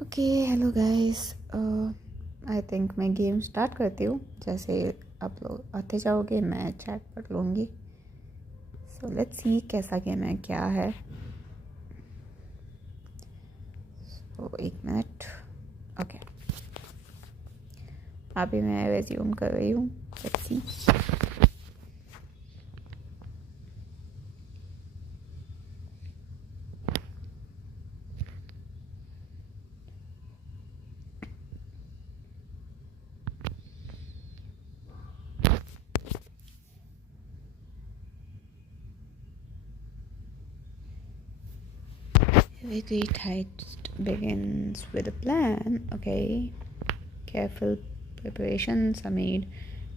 Okay hello guys. I think मैं game start करती हूँ। जैसे आप लोग आते जाओगे मैं चैट पढ़ लूँगी। सो लेट्स सी कैसा गेम है, क्या है। सो एक मिनट। ओके, अभी मैं रेज्यूम कर रही हूँ। Let's see. Every great heist begins with a plan. Okay, careful preparations are made,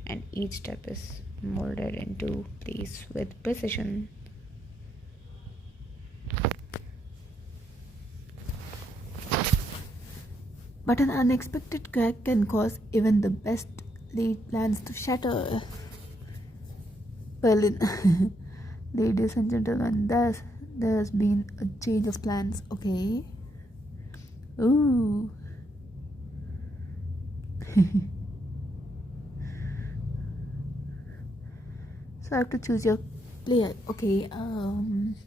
and each step is molded into place with precision. But an unexpected crack can cause even the best laid plans to shatter. Berlin. Ladies and gentlemen, there's been a change of plans, okay? Ooh. So I have to choose your player. Okay,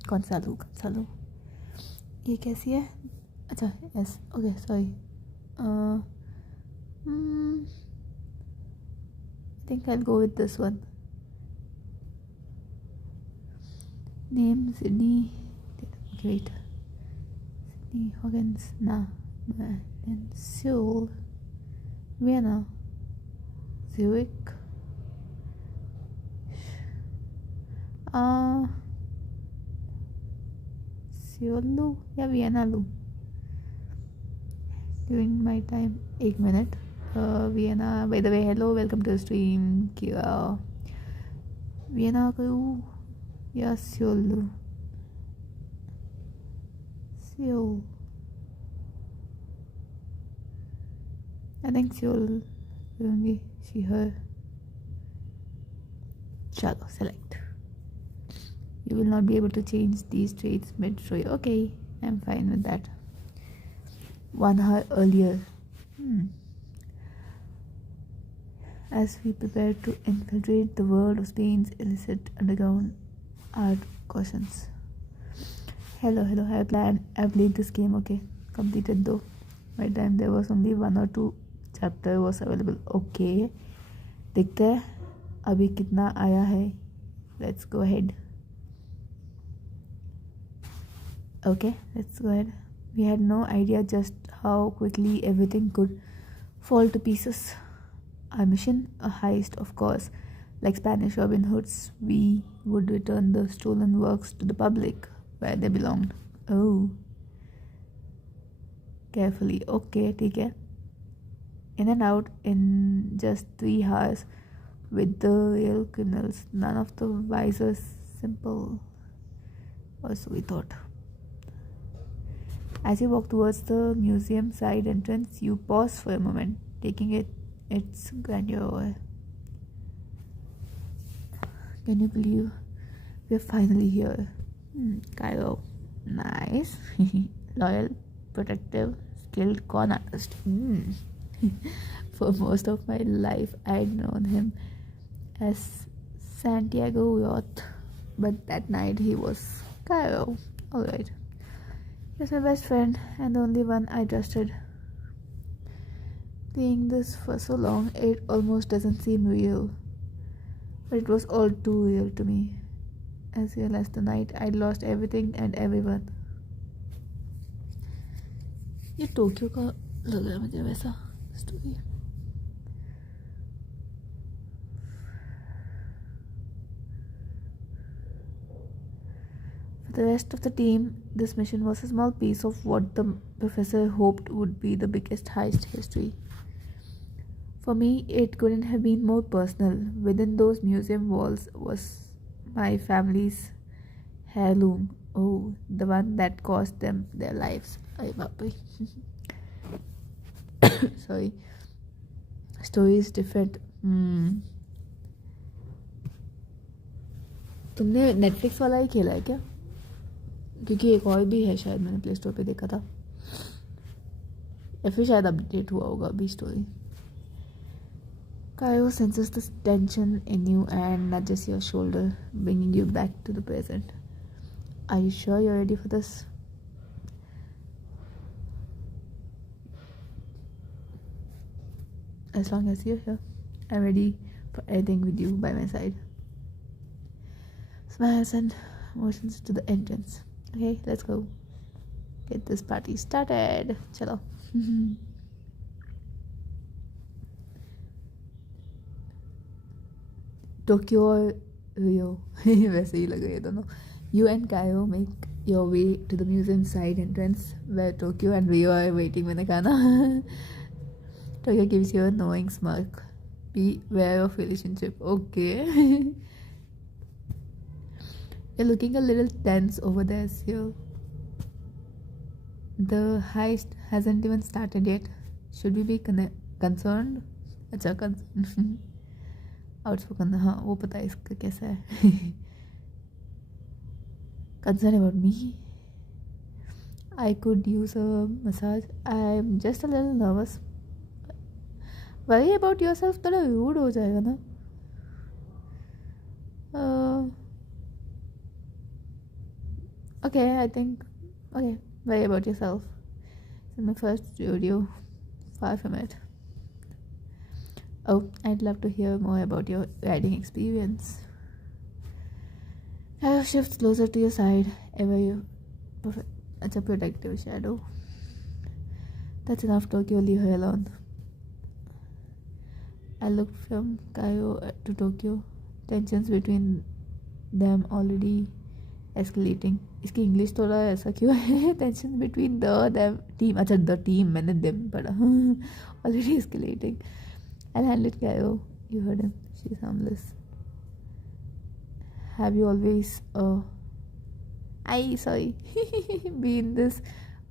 कौन सा लूँ? ये कैसी है? अच्छा, yes. Okay, sorry. I think I'll go with this one. Name Sydney. Wait. Sydney Hoggins. Nah. And Seoul. Vienna. Zurich. Seoul लूँ या Vienna लूँ? During my time, एक minute. Vienna. By the way, hello, welcome to the stream. क्या Vienna करूँ या Seoul लूँ? Seoul. I think Seoul लूँगी. She, her. चलो, select. You will not be able to change these traits mid-show. Okay, I'm fine with that. 1 hour earlier. As we prepare to infiltrate the world of Spain's illicit underground art cautions. Hello, I played this game, okay. Completed though. By the time there was only 1 or 2 chapter was available. Okay. देखते हैं अभी कितना आया है. Let's go ahead. Okay, let's go ahead. We had no idea just how quickly everything could fall to pieces. Our mission, a heist, of course. Like Spanish Robin Hoods, we would return the stolen works to the public, where they belonged. Oh. Carefully. Okay, take care. In and out in just 3 hours with the real criminals. None of the wiser, simple. Or so we thought. As you walk towards the museum side entrance, you pause for a moment, taking its grandeur. Can you believe we're finally here? Cairo. Nice. Loyal, protective, skilled con artist. For most of my life, I'd known him as Santiago Roth, but that night he was Cairo. Alright. He was my best friend and the only one I trusted. Playing this for so long, it almost doesn't seem real. But it was all too real to me. As real as the night I'd lost everything and everyone. ये Tokyo का लग रहा है मुझे वैसा story. For the rest of the team, this mission was a small piece of what the professor hoped would be the biggest heist history. For me, it couldn't have been more personal. Within those museum walls was my family's heirloom. Oh, the one that cost them their lives. Ay, baapre. Sorry. Story is different. तुमने Netflix वाला ही खेला है क्या? क्योंकि एक और भी है शायद, मैंने प्ले स्टोर पे देखा था. या फिर शायद अपडेट हुआ होगा अभी story. Kaio senses this tension in you and nudges your shoulder, bringing you back to the present. Are you sure you're ready for this? As long as you're here, I'm ready for anything with you by my side. Smiles and motions to the entrance. Okay, let's go. Get this party started. Chalo. Tokyo or Rio. वैसे ही लग रहे हैं दोनों. You and Kaio make your way to the museum side entrance where Tokyo and Rio are waiting. मैंने कहा ना. Tokyo gives you a knowing smirk. Beware of relationship. Okay. You're looking a little tense over there, Sio. The heist hasn't even started yet. Should we be concerned? अच्छा concerned. Outspoken. हाँ वो पता है इसका कैसा है. Concerned about me? I could use a massage. I'm just a little nervous. Worry about yourself थोड़ा rude हो जाएगा ना. Okay, I think. Okay, worry about yourself. It's my first studio. Far from it. Oh, I'd love to hear more about your riding experience. Kaio shifts closer to your side. Ever you. It's a protective shadow. That's enough, Tokyo. Leave her alone. I looked from Kaio to Tokyo. Tensions between them already escalating. इसकी English थोड़ा ऐसा क्यों है. Tensions between them team. अच्छा the team मैंने them पढ़ा. Already escalating. I'll handle it, Kaio. You heard him. She's harmless. Have you always been this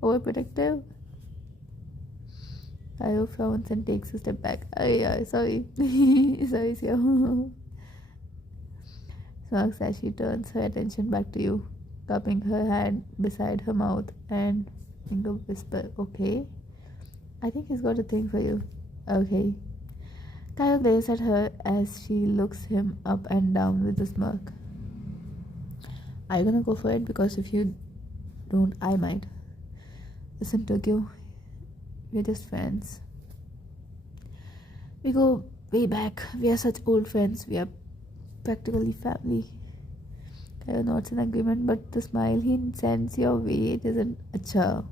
overprotective? Kaio frowns and takes a step back. Sorry. Sorry, Sio. Smirks as she turns her attention back to you, cupping her hand beside her mouth and finger whisper, okay? I think he's got a thing for you. Okay. Kaio glares at her as she looks him up and down with a smirk. Are you gonna go for it? Because if you don't, I might. Listen, Tokyo, we're just friends. We go way back. We are such old friends. We are practically family. Kaio nods in agreement, but the smile he sends your way isn't acha.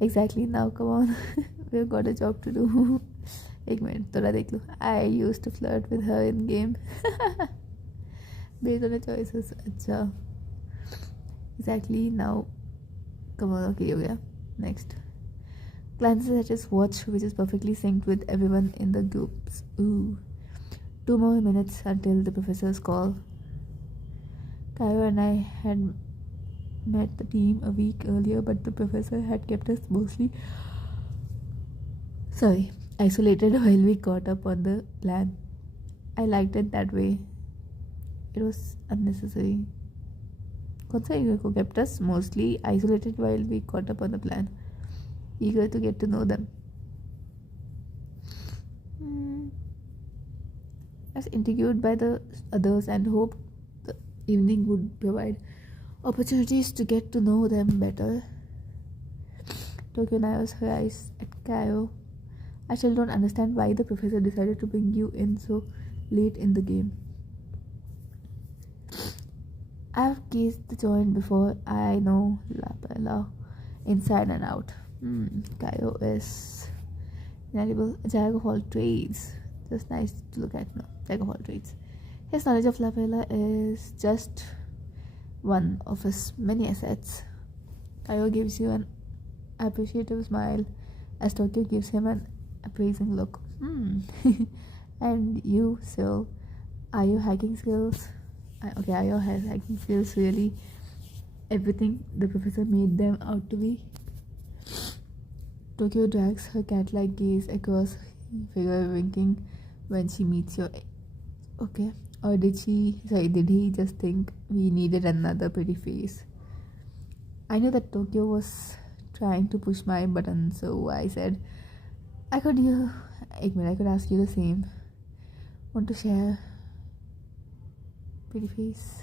Exactly, now come on. We've got a job to do. एक minute थोड़ा देख लो. I used to flirt with her in game. Based on the choices. अच्छा. Exactly, now come on. Okay, हो गया. Next. Glances at his watch, which is perfectly synced with everyone in the groups. Ooh. 2 more minutes until the professor's call. Kaio and I had met the team a week earlier, but the professor had kept us mostly isolated while we caught up on the plan. I liked it that way. It was unnecessary. Konsa kept us mostly isolated while we caught up on the plan. Eager to get to know them. I was intrigued by the others and hoped the evening would provide opportunities to get to know them better. Tokyo narrows her eyes at Kaio. I still don't understand why the professor decided to bring you in so late in the game. I've cased the joint before. I know La Bella inside and out. Kaio is inedible. Jack of all trades. Just nice to look at. No, Jack of all trades. His knowledge of La Bella is just one of his many assets. Kaio gives you an appreciative smile as Tokyo gives him an appraising look. And you, Sil, are your hacking skills? Are your hacking skills really everything the professor made them out to be? Tokyo drags her cat-like gaze across her figure, winking when she meets your. Okay. Or did he just think we needed another pretty face? I knew that Tokyo was trying to push my button, so I said, I could you एक minute, I could ask you the same. Want to share? Pretty face.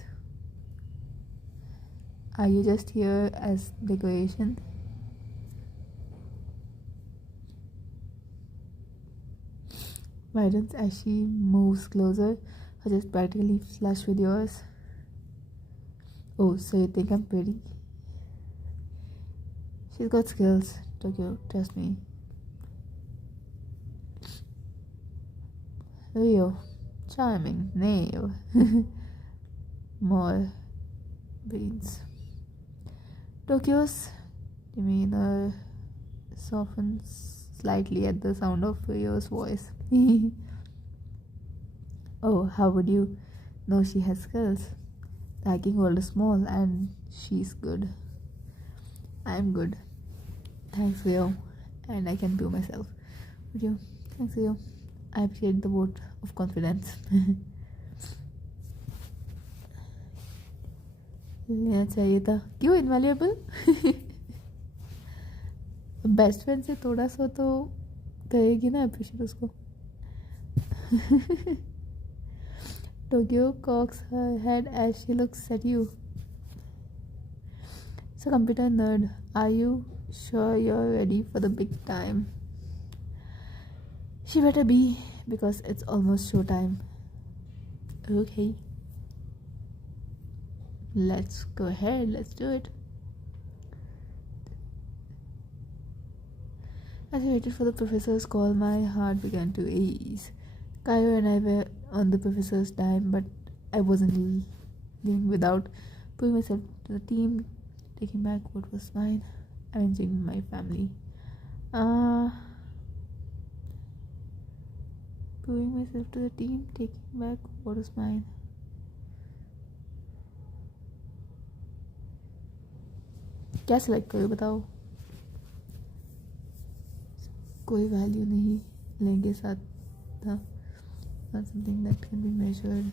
Are you just here as decoration? Violence as she moves closer, her just practically flush with yours. Oh, so you think I'm pretty? She's got skills, Tokyo, trust me. Rio, charming, nail. More beans. Tokyo's demeanor softens slightly at the sound of Rio's voice. Oh, how would you know she has skills? The hacking world is small and she's good. I'm good. Thanks, Rio. And I can do myself. Would you? Thanks, Rio. I appreciate the vote of confidence. लेना चाहिए था क्यों invaluable best friend से थोड़ा सा तो करेगी ना अप्रिशिएट उसको Tokyo cocks her head as she looks at you. So computer nerd, are you sure you're ready for the big time? She better be, because it's almost showtime. Okay. Let's go ahead, let's do it. As I waited for the professor's call, my heart began to ease. Cairo and I were on the professor's dime, but I wasn't leaving without putting myself to the team, taking back what was mine, avenging my family. Putting myself to the team, taking back what was mine. क्या select करो बताओ कोई value नहीं लेंगे साथ था not something that can be measured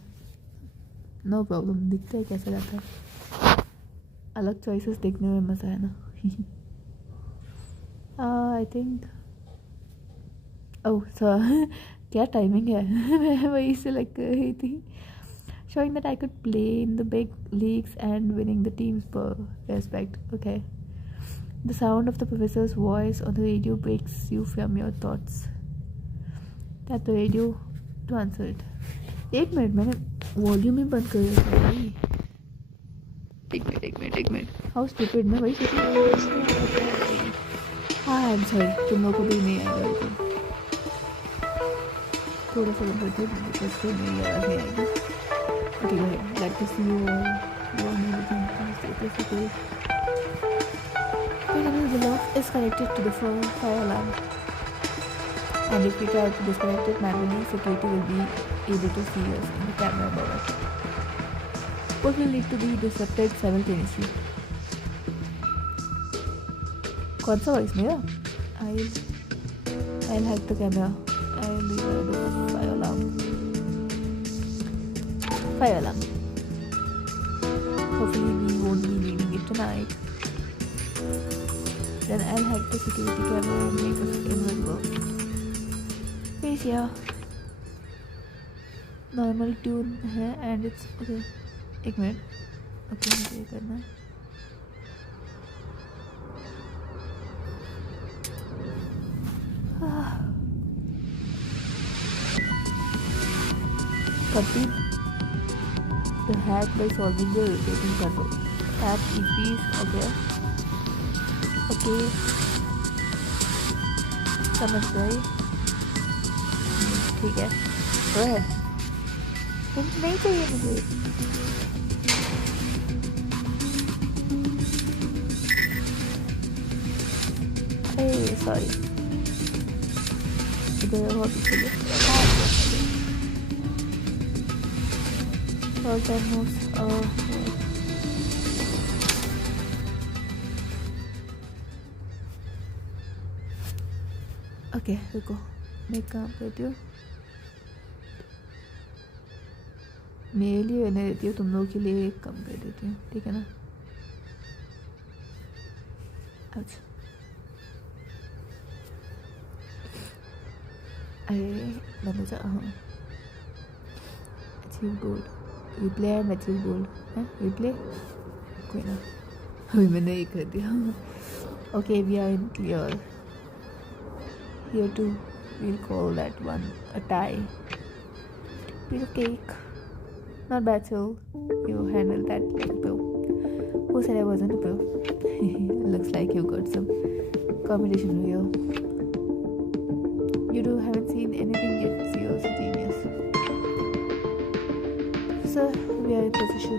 no problem दिखता है कैसा रहता है अलग चॉइसेस देखने में मज़ा है ना आई थिंक ओह सर क्या टाइमिंग है मैं वही सिलेक्ट कर रही थी showing that I could play in the big leagues and winning the team's respect. Okay. The sound of the professor's voice on the radio breaks you from your thoughts. Tap the radio to answer it. एक minute मैंने volume ही बंद कर दिया था भाई एक minute how stupid मैं वही सोच हाँ आई एम सॉरी तुम लोगों को भी नहीं आएगा थोड़ा सा बंद कर दो बिकॉज फिर मेरी आवाज़ नहीं आएगी Okay, go ahead. Like to see you everything. The lock is connected to the fire alarm. And if we try to disconnect it manually, security will be able to see us in the camera above us. Both will need to be disrupted simultaneously. कौन सा voice मेरा? I'll hack the camera. I'll leave the fire alarm. Fire alarm. Hopefully we won't be needing it tonight. Then I'll hack the security camera and make us invisible. Please, yeah. Normal tune है and it's okay. एक minute. Okay, मुझे ये करना है. Complete the hack by solving the rotating puzzle. Tap EPs, okay. समझ गई. ठीक है. Go ahead. हिंट नहीं चाहिए मुझे. Hey, sorry. इधर और पीछे ले. All time moves. Okay, रुको. मैं काम करती हूँ. मेरे लिए रहने देती हूँ, तुम लोगों के लिए कम कर देती हूँ, ठीक है ना? अच्छा अरे मैंने achieve goal replay and achieve goal है रिप्ले कोई ना अभी मैंने ये कर दिया okay we are in clear here too we'll call that one a tie piece of cake not bad so you handled that like a pro who said I wasn't a pro looks like you got some competition here you two haven't seen anything yet serious genius so we are in position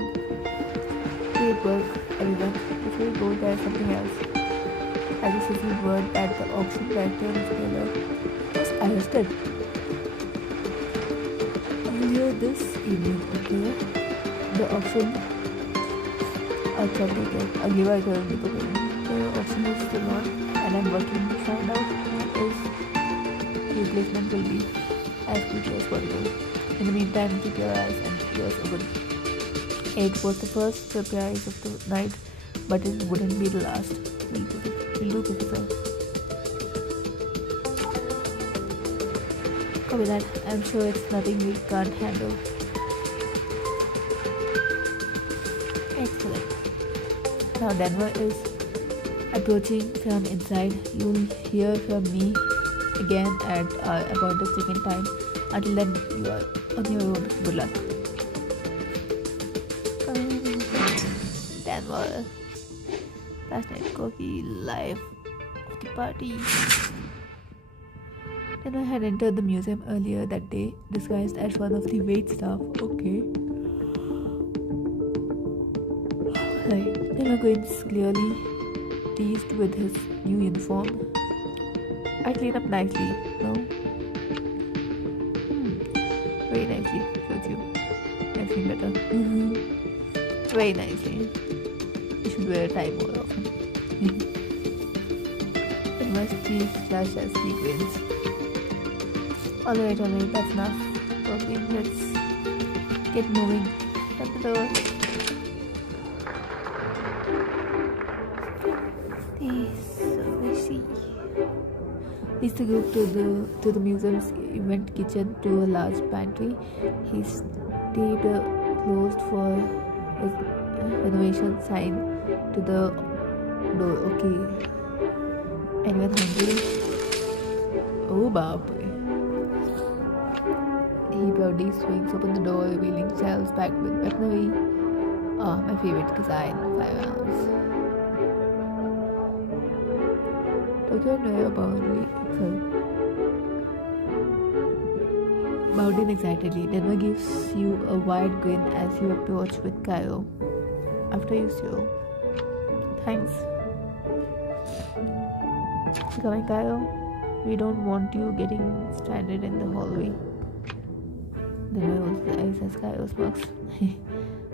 great work everyone before we go there's something else I just received word that the auction director was arrested earlier this evening. Okay, the auction. अच्छा ठीक है अगली बार करूँगी तो the auction is still on and I'm working to find out if replacement will be as quickly as possible. In the meantime, keep your eyes and ears open. It was the first surprise of the night, but it wouldn't be the last. Will do, Professor. Copy that. I'm sure it's nothing we can't handle. Excellent. Now Denver is approaching from inside. You'll hear from me again at our appointed check-in time. Until then, you are on your own. Good luck. Denver. Last night coffee live of the party. Then I had entered the museum earlier that day, disguised as one of the wait staff. Okay. Right. Then Quince clearly teased with his new uniform. I clean up nicely, no? Very nicely, shows you. I feel better. Very nicely. You should wear a tie more often. It must be flash as sequins. Alright, that's enough. Okay, let's get moving. Shut the door. So we see. Leads the group to the museum's event kitchen to a large pantry. He stepped closed for his renovation sign to the door. Okay. Anyone hungry? Oh, Bob. He proudly swings open the door, revealing shelves packed with veterinary. Oh, my favorite cuisine, 5 ounce. Tokyo Noir bowed in excitedly. Denver gives you a wide grin as you approach with Cairo. After you, Sir. Thanks. Coming, Cairo? We don't want you getting stranded in the hallway. Denver rolls his eyes as Cairo smirks.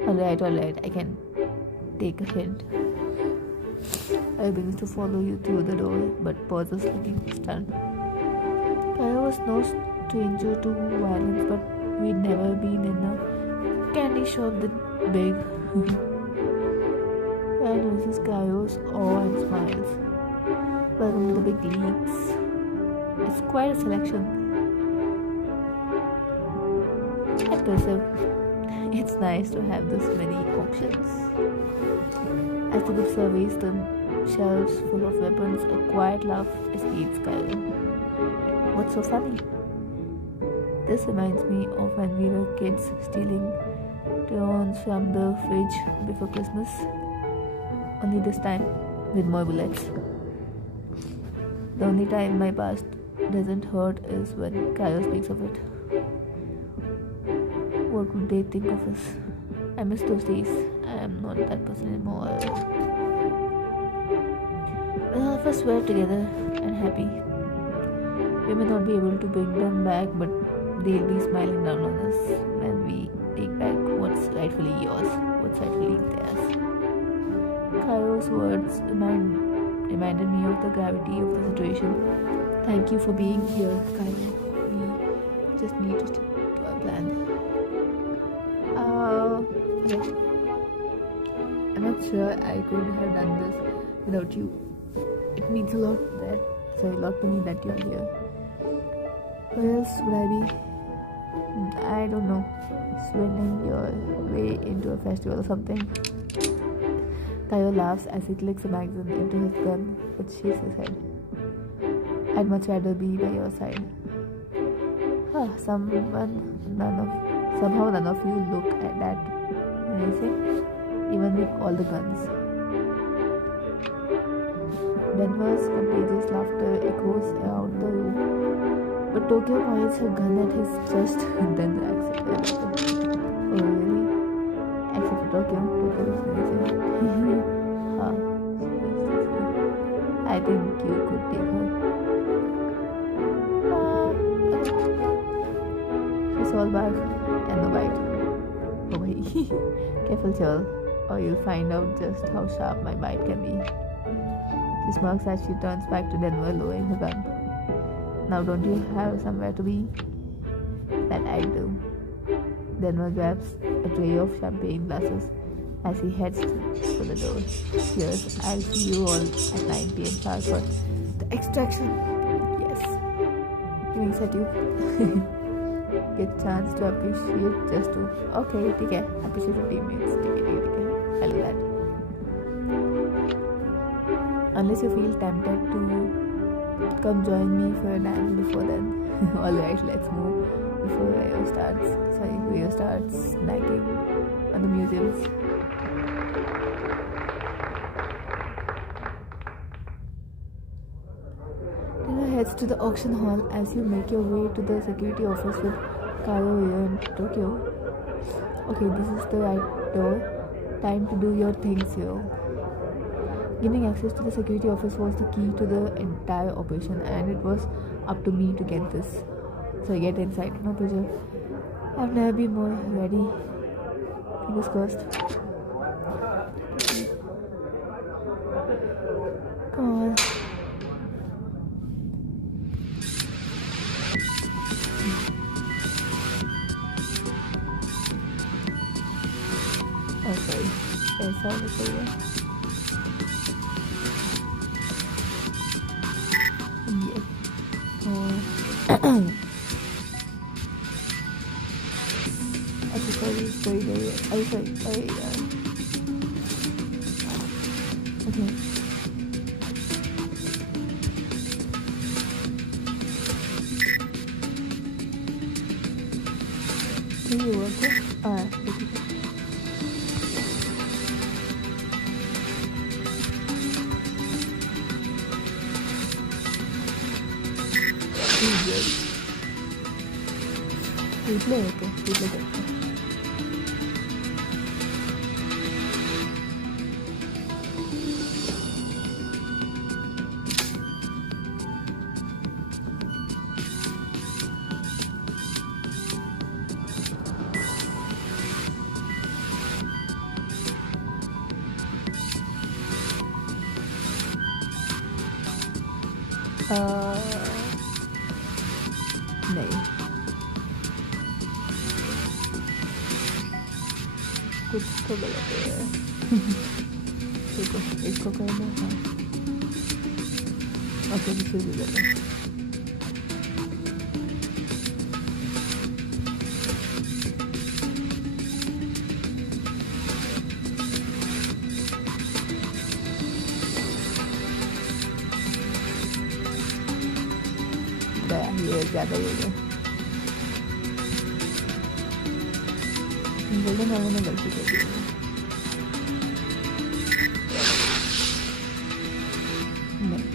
Alright, I can take a hint. I begin to follow you through the door, but pauses looking stunned. Cairo was no stranger to violence, but we'd never been in a candy shop that big. I notices Cairo's awe and smiles. Welcome to the big leagues. It's quite a selection. Impressive. It's nice to have this many options. As the group surveys the shelves full of weapons, a quiet laugh escapes Cairo. What's so funny? This reminds me of when we were kids stealing turns from the fridge before Christmas. Only this time with more bullets. The only time my past doesn't hurt is when Cairo speaks of it. What would they think of us? I miss those days. I am not that person anymore. All of us were together and happy. We may not be able to bring them back, but they'll be smiling down on us when we take back what's rightfully yours, what's rightfully theirs. Cairo's words reminded me of the gravity of the situation. Thank you for being here, Cairo. We just need to stick to our plan. Okay. I'm not sure I could have done this without you. It means a lot to me that you're here. Where else would I be? I don't know. Swindling your way into a festival or something. Tayo laughs as he clicks a magazine into his gun, but shakes his head. I'd much rather be by your side. Somehow none of you look at that menacing, even with all the guns. Denver's contagious laughter echoes around the room, but Tokyo points her gun at his chest and then accepts it. Oh really? Except for Tokyo looks menacing. I think you could take her. She's all back and no bite. Oh wait. Careful, chill, or you'll find out just how sharp my bite can be. She smirks as she turns back to Denver, lowering her gun. Now don't you have somewhere to be? That I do. Denver grabs a tray of champagne glasses as he heads for the door. Cheers, I'll see you all at 9 p.m. sharp for the extraction. Yes. He winks at you. Get a chance to appreciate just to. Okay, take care. Appreciate your teammates. Take care. I'll do that. Unless you feel tempted to come join me for a dance before then. Alright, let's move before Rio starts nagging at the museums. Dinner heads to the auction hall as you make your way to the security office with Karo, Rio, and Tokyo. Okay, this is the right door. Time to do your things here. Gaining access to the security office was the key to the entire operation, and it was up to me to get this. So I get inside, no pressure. I've never been more ready. Fingers crossed. Come on. Okay, there's all the area. Yes. Sorry. Okay. Do you work there? Okay. Replay, okay. Replay. नहीं कुछ तो गलत है इसको करना है okay दूसरी भी गलत है ये ज़्यादा ही हो गया गोल्डन वाले ने गलती कर दी नहीं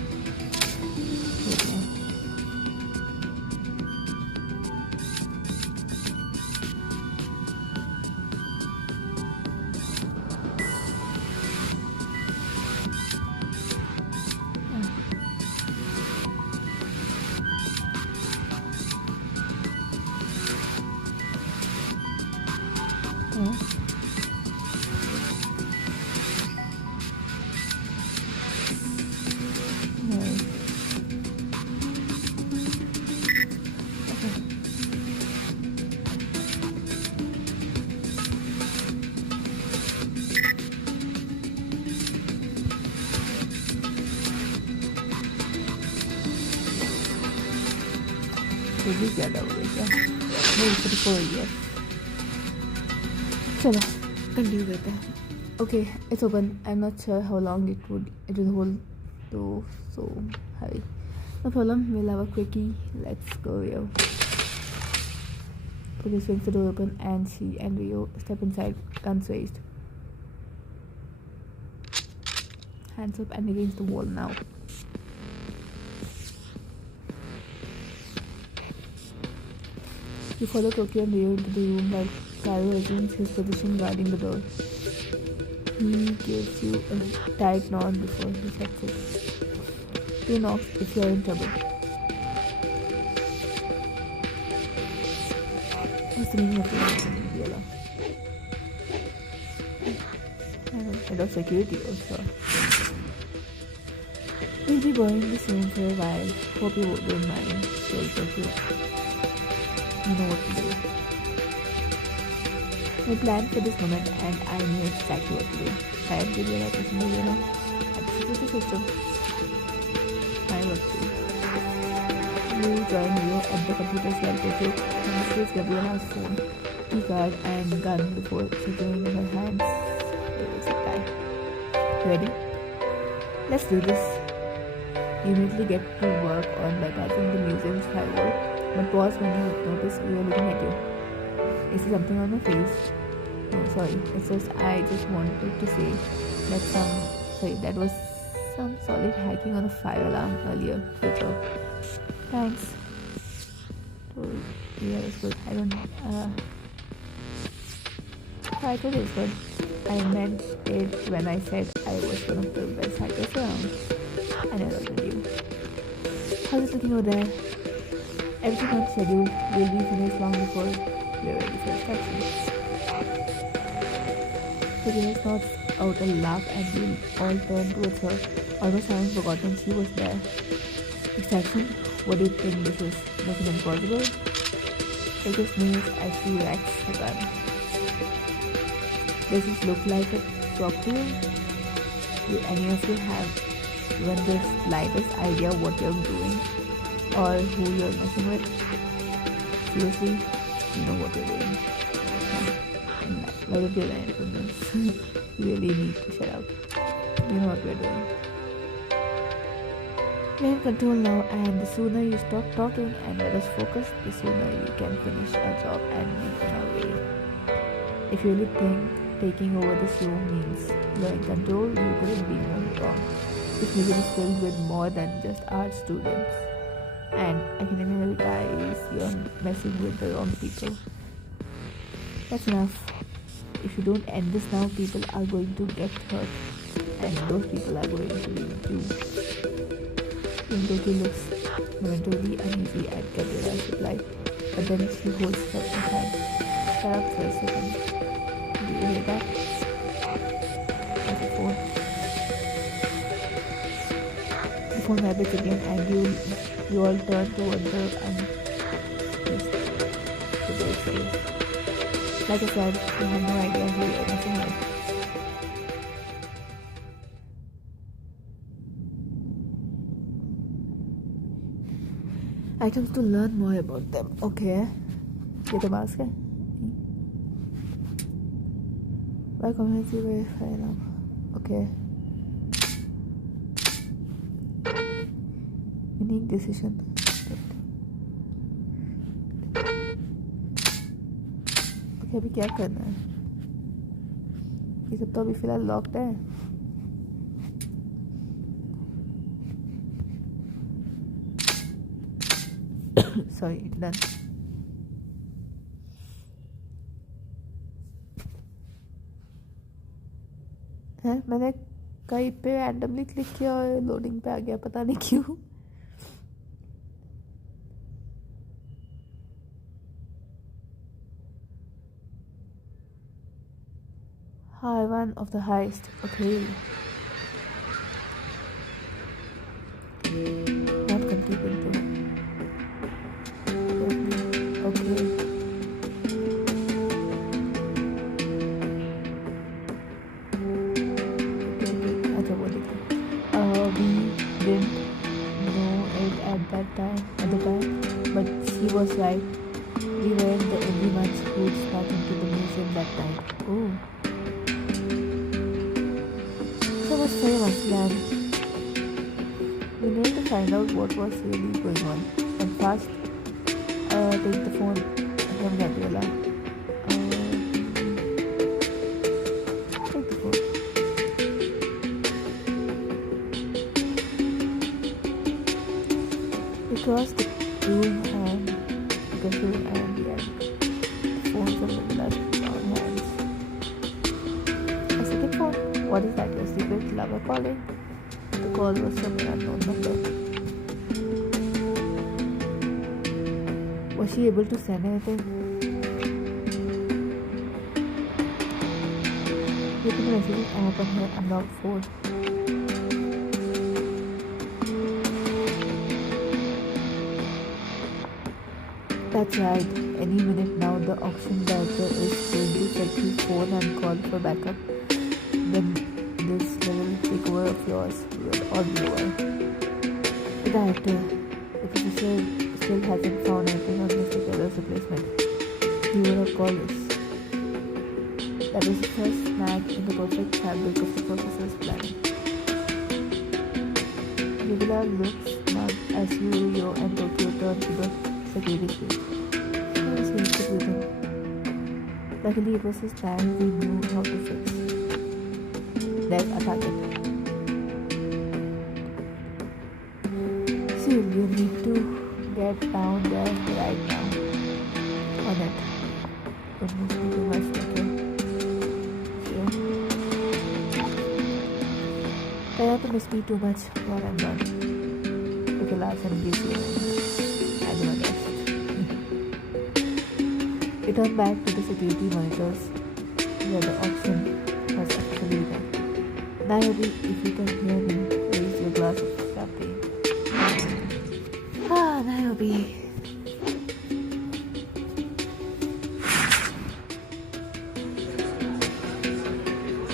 खुद ही ज़्यादा हो गया क्या? नहीं 44 ही है. चलो कंटिन्यू करते हैं. Okay, it's open. I'm not sure how long it will hold though, so hurry. No problem, we'll have a quickie. Let's go, yo. Okay, swings the door open and she and Rio step inside, guns raised. Hands up and against the wall now. You follow Tokyo and Rio into the room while Karo assumes his position guarding the door. He gives you a tight nod before he shuts it. He knocks if you are in trouble. What's the meaning of the Viola? Head of security also. We'll be borrowing this room for a while. Hope you don't mind. So Tokyo. You know what to do. I planned for this moment and I knew exactly what to do. Tired Gabriela pushing Gabriela at the security system. My work too. You join Rio at the computer's while Tokyo demonstrates Gabriela's phone, keycard and gun before securing in her hands. There's a time. Ready? Let's do this. You immediately get to work on bypassing the museum's firewall, but pause when you notice Rio looking at you. Is there something on my face? No, sorry. It's just I just wanted to say that was some solid hacking on a fire alarm earlier. Good job. Thanks. Oh, yeah, that's good. I thought it was good. I meant it when I said I was one of the best hackers around. I never told you. How's it looking over there? Everything on schedule. We'll be finished long before we're ready for inspection. So Gabriela snorts out a laugh and we all turn towards her, almost having forgotten she was there. Extraction? What do you think this is? Nothing impossible? Take a sneeze as she racks the gun. Does this look like a talk to you? Do any of you have even the slightest idea what you're doing or who you're messing with? Seriously, you know what you're doing. Why don't you learn from this? You really need to shut up. You know what we're doing. We're in control now, and the sooner you stop talking and let us focus, the sooner we can finish our job and be on our way. If you really think taking over this room means you're in control, you couldn't be more wrong. This museum is filled with more than just art students. And I can tell you guys, you're messing with the wrong people. That's enough. If you don't end this now, people are going to get hurt. And those people are going to be you. Tokyo looks momentarily uneasy at Gabriela's reply, but then she holds her hand. Shut up for a second. Do you hear that? There's a phone. The phone vibrates again and you all turn toward her and today's face. Like I said, you have no idea who you're messing with. Items to learn more about them. Okay. Get the mask. Why community verify now? Okay. Unique decision. Okay, अभी क्या करना है? ये सब तो अभी फिलहाल locked है. Sorry, done. है मैंने कहीं पे रैंडमली क्लिक किया और लोडिंग पे आ गया, पता नहीं क्यों. Hi, one of the heist. Okay. Not completed though. Okay. अच्छा वो देखो. We didn't know it at the time, but she was right. We weren't the only ones who'd snuck into the museum that night. Oh, so much for your plan. We needed to find out what was really going on. And fast, take the phone from Gabriela. Take the phone. Across the room and we had phones of the left our hands. A second phone? What is that? Your secret lover calling? The call was from an unknown number. Was she able to send anything? Keep the messaging app on her unlocked phone. That's right. Any minute now, the auction director is going to check his phone and call for backup. Then this little takeover of yours will all be over. The director, the professor, still hasn't found anything on Mr. Taylor's replacement. He would have called us. That was the first snag in the perfect fabric of the professor's planning. Regular looks smug as Rio and Tokyo turn to the security screen. I was used to breathing. Luckily, it was his time we knew how to fix. There's a target. See, you need to get down there right now. On it. Don't miss me too much, okay? Sure. Try not to miss me too much while I'm done. Okay, last and gives you I do my best. We turned back to the security monitors where the auction was actually begun. Nairobi, if you can hear me, raise your glass of champagne. Ah, Nairobi.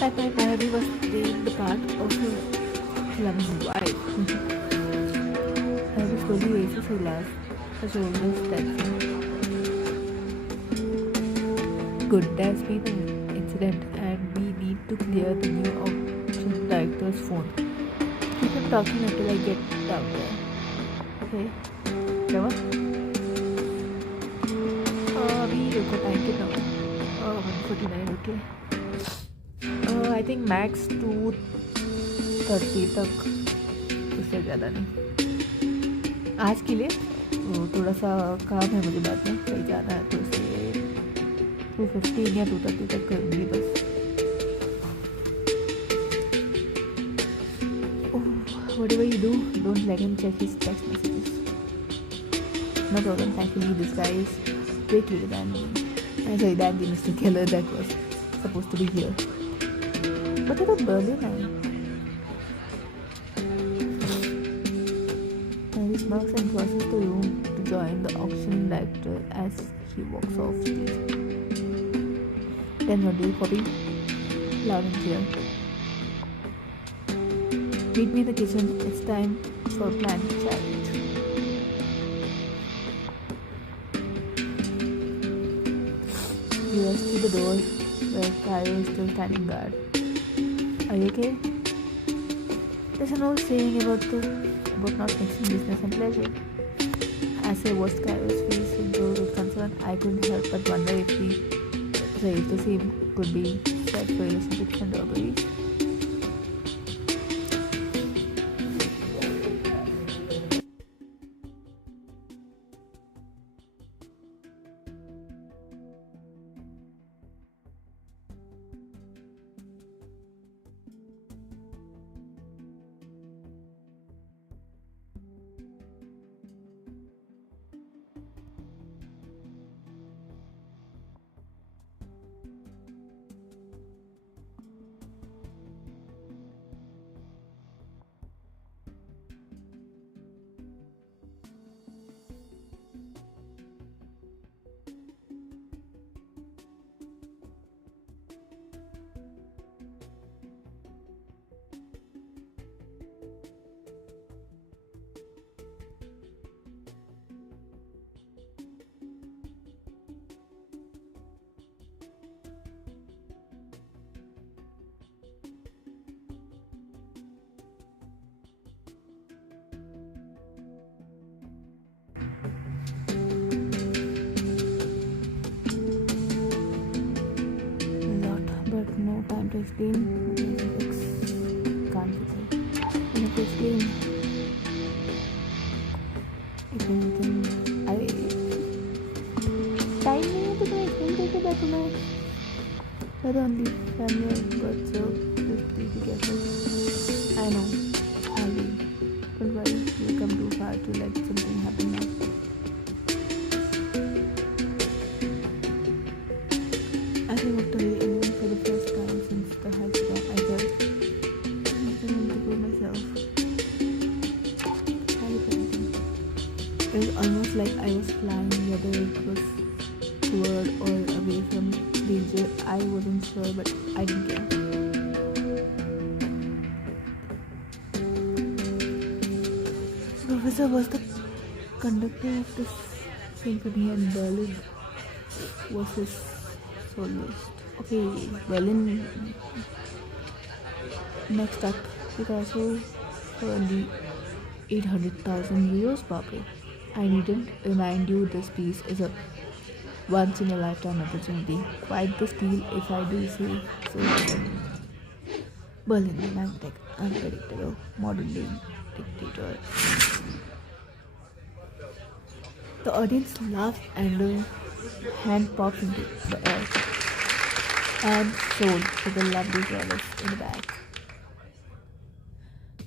That night, Nairobi was playing the part of her clumsy wife. Nairobi slowly raises her glass, her shoulders tense. Good, there's been an incident and we need to clear the new auction director's phone. Keep him talking until I get down there. Okay? Trevor? We look at time now. 1:49, okay. I think max 2:30 तक, उससे ज़्यादा नहीं. आज के लिए थोड़ा सा काम है मुझे बाद में कहीं जाना है तो इसलिए 2:15 या 2:30 तक करूँगी बस. Whatever you do, don't let him check his text messages. No problem, thankfully this guy is way cuter than me. Sorry, than the Mr. Keller that was supposed to be here. But about Berlin, Harry smirks and crosses the room to join the auction director as he walks off stage. Then what do you copy? Loud and clear. Meet me in the kitchen. It's time for a planned chat. He runs to the door where Cairo is still standing guard. Are you okay? There's an old saying about not mixing business and pleasure. As I watched Cairo's face with those with concern, I couldn't help but wonder if the same could be said for relationships and robberies. no time to explain. Can't be there. I have to explain. If anything, time नहीं है तो मैं explain करके बैठूँगा. You're the only family I've got, so just be careful. I know. I'll be. Don't worry, you've come too far to let something happen now. As I walked away alone for the first time since the heist began, I felt nothing to prove myself. Highly painting. It was almost like I was flying, whether it was toward or away from danger. I wasn't sure, but I didn't care. Professor was the conductor of this symphony and Berlin was his soloist. Okay, Berlin. Next up, Picasso for only 800,000 euros, Bobby. I needn't remind you this piece is a once-in-a-lifetime opportunity. Quite the steal, if I do say so myself. Berlin, magnetic, unpredictable, modern-day dictator. The audience laughs and the hand pops into the air and sold to the lovely girls in the back.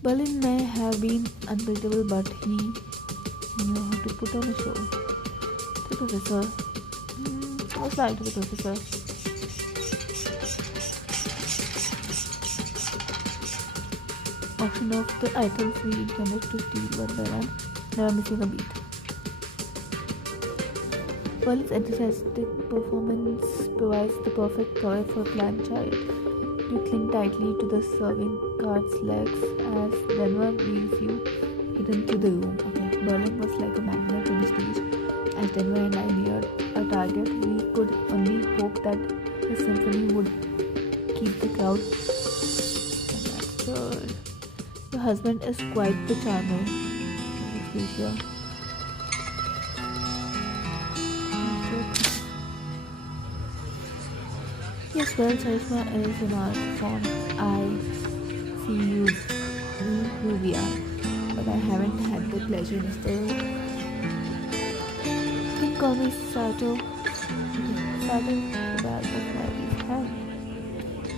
Berlin may have been unpredictable, but he knew how to put on a show. The professor. What's like to the professor? Auction off the items we intended to steal one by one, never missing a beat. Berlin's enthusiastic performance provides the perfect cover for a planned child. You cling tightly to the serving cart's legs as Denver leads you hidden to the room. Okay, Berlin was like a magnet on the stage. As Denver and I neared our target, we could only hope that his symphony would keep the crowd. Your husband is quite the charmer, Felicia. Yes, well, charisma is an art form. I see you who we are, but I haven't had the pleasure, Mr. You can call me Sato. Sato, about the fly's hand.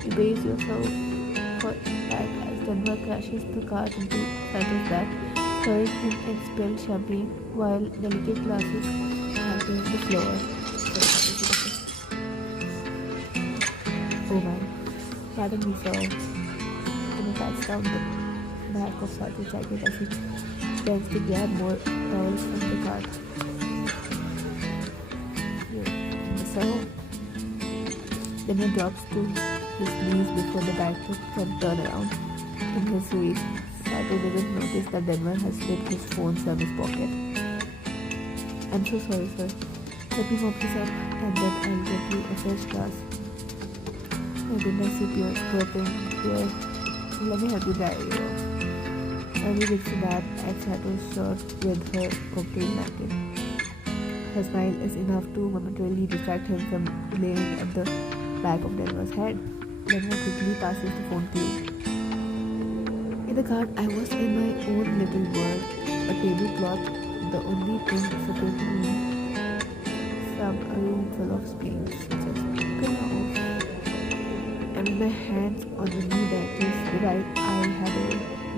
You brace yourself for impact as Denver crashes the cart into Sato's back, throwing him in spilled champagne while delicate glasses happen the floor. Oh man, pardon me, sir. Then he pats down the back of Sato's jacket as he bends to grab more towels from the cart. So, then he drops to his knees before the director can turn around. In his rage, Sato doesn't notice that Denver has slipped his phone from his pocket. I'm so sorry, sir. Let me mop this up and then I'll get you a fresh glass. My goodness, you're burping. Here, let me help you dry you off. Emily gets to that at Sato's shirt with her cocktail napkin. Her smile is enough to momentarily distract him from laying at the back of Denver's head. Denver quickly passes the phone to you. In the cart, I was in my own little world. A tablecloth, the only thing separating me from a room full of screens, just broken off. And with my hands on the new director's right, I had a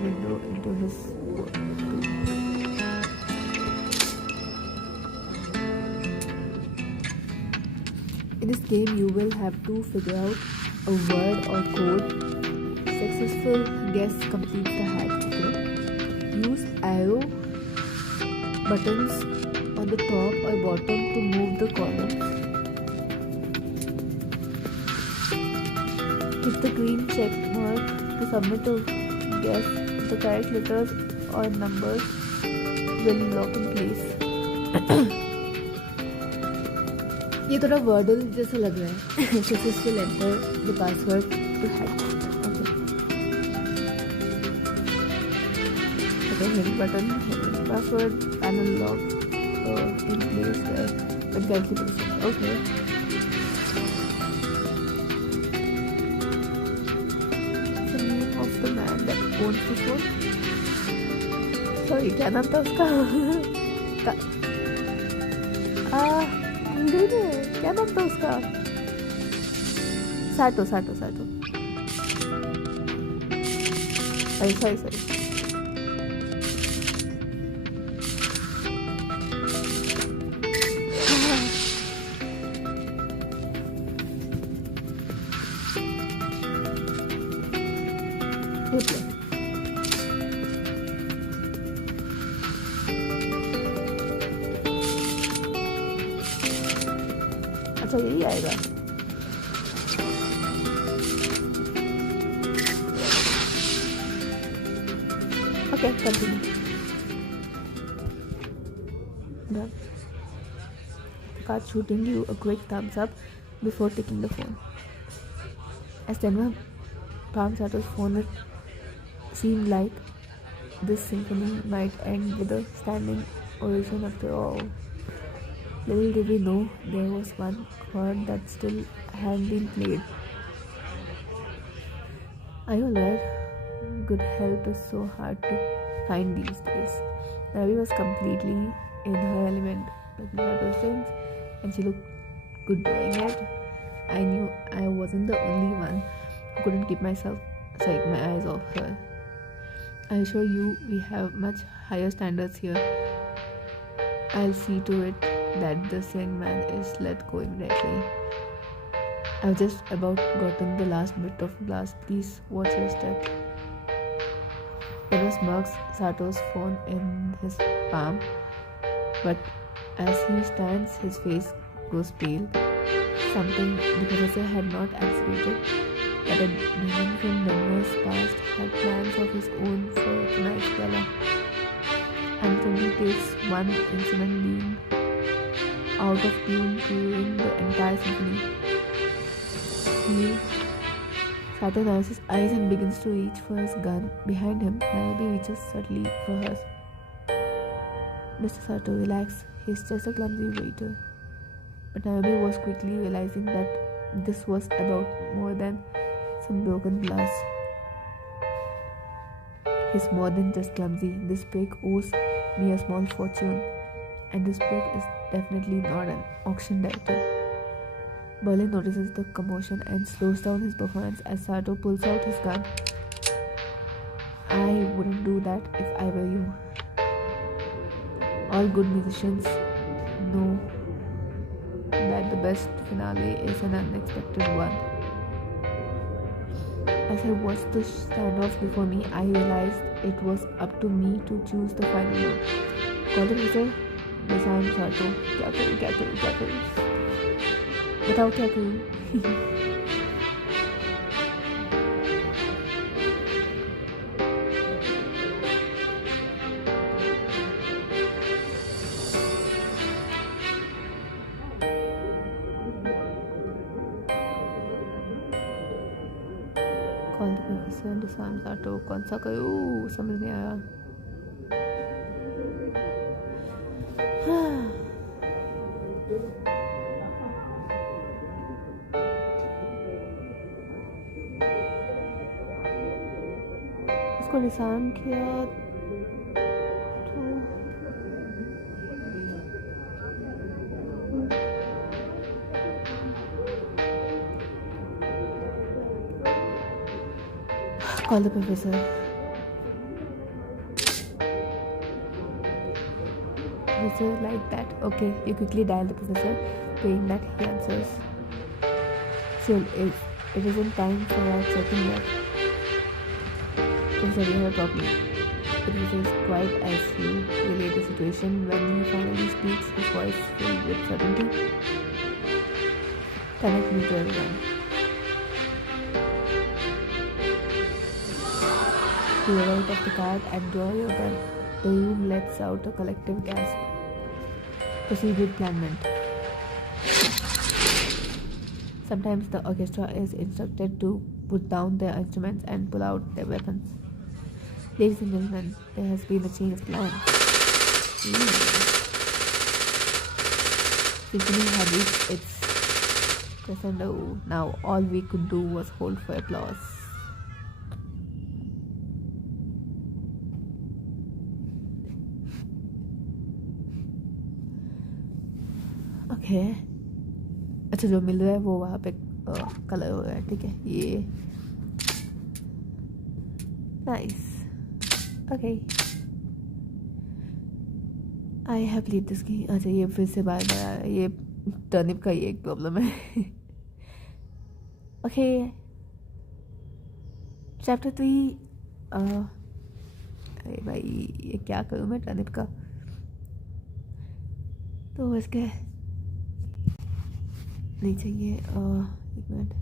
window into his world too. In this game, you will have to figure out a word or code. Successful guess completes the hack. Okay? Use arrow buttons on the top or bottom to move the columns. Hit the green check mark to submit a guess. The correct letters or numbers will lock in place. ये थोड़ा वर्डल जैसा लग रहा है. Successful enter the password to hack. Okay, hit button, hit password, panel lock in place there. But correctly positioned. Okay. owns this phone? Sorry, क्या नाम था उसका? क्या नाम था उसका? साटो. Sorry. अच्छा यही आएगा. Okay, continue. Done. Card shooting you a quick thumbs up before taking the phone. As Denver palms out his phone, it seemed like this symphony might end with a standing ovation after all. Little did we know there was one chord that still hadn't been played. Are you alright? Good help is so hard to find these days. Ravi was completely in her element, looking at those things, and she looked good doing it. I knew I wasn't the only one who couldn't keep my eyes off her. I assure you, we have much higher standards here. I'll see to it that this young man is let go immediately. I've just about gotten the last bit of glass. Please watch your step. Dennis marks Sato's phone in his palm, but as he stands, his face grows pale. Something the professor had not anticipated, that a demon from Denver's past had plans of his own for tonight's gala. And it only takes one instrument being out of tune to ruin the entire symphony. Sato narrows his eyes and begins to reach for his gun. Behind him, Nairobi reaches subtly for hers. Mr. Sato, relax. He's just a clumsy waiter. But Nairobi was quickly realizing that this was about more than some broken glass. He's more than just clumsy. This pig owes me a small fortune, and this pig is definitely not an auction director. Berlin notices the commotion and slows down his performance as Sato pulls out his gun. I wouldn't do that if I were you. All good musicians know that the best finale is an unexpected one. As I watched the standoff before me, I realized it was up to me to choose the final note. Call the whistle. Disarm Sato. क्या करूं? बताओ क्या करूं? Call the professor and disarm Sato. कौन सा करूं? समझ नहीं आया. उसको डिसार्म किया तो call the professor. Professor like that. Okay, you quickly dial the professor, praying that he answers. Still, it isn't time for our checking yet. Professor, we have a problem. The professor is quiet as you relate the situation. When he finally speaks, his voice filled with certainty. Connect me to everyone. You get out of the cart and draw your gun. The room lets out a collective gasp. Proceed with planment. Sometimes the orchestra is instructed to put down their instruments and pull out their weapons. Ladies and gentlemen, there has been a change of plan. Symphony had reached its crescendo. Now all we could do was hold for applause. है। अच्छा, जो मिल रहा है वो वहाँ पे colour हो रहा है, ठीक है। ये nice, okay. I have played this game. अच्छा, ये फिर से बार बार आ रहा है, ये टर्निप का ही एक प्रॉब्लम है। Okay, chapter 3। अरे भाई, ये क्या करूँ मैं टर्निप का। तो इसके नहीं चाहिए। एक मिनट।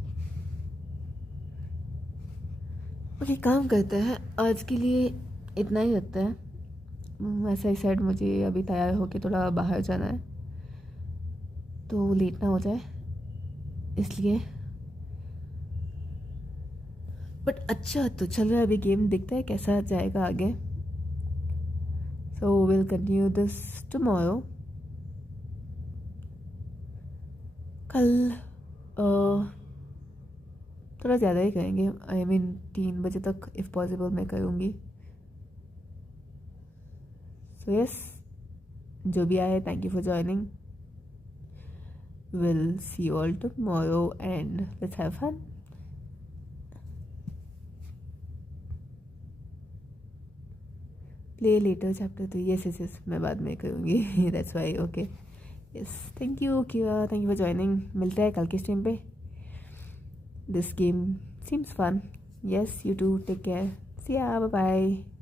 ओके, काम करते हैं, आज के लिए इतना ही रखते हैं। वैसे ही साइड मुझे अभी तैयार होके थोड़ा बाहर जाना है, तो लेट ना हो जाए इसलिए। बट अच्छा, तो चल रहा है अभी गेम, देखते हैं कैसा जाएगा आगे। So will continue this tomorrow. कल थोड़ा ज़्यादा ही करेंगे, आई मीन 3 बजे तक इफ़ पॉसिबल मैं करूँगी। सो यस, जो भी आए, thank you for joining. Will see you all tomorrow and let's have fun. Play later chapter 3। Yes yes yes, मैं बाद में करूँगी। That's why. Okay, yes, thank you किया, थैंक यू फॉर ज्वाइनिंग। मिलते हैं कल के स्ट्रीम पे। This game seems fun. Yes, you too take care, see ya, bye bye.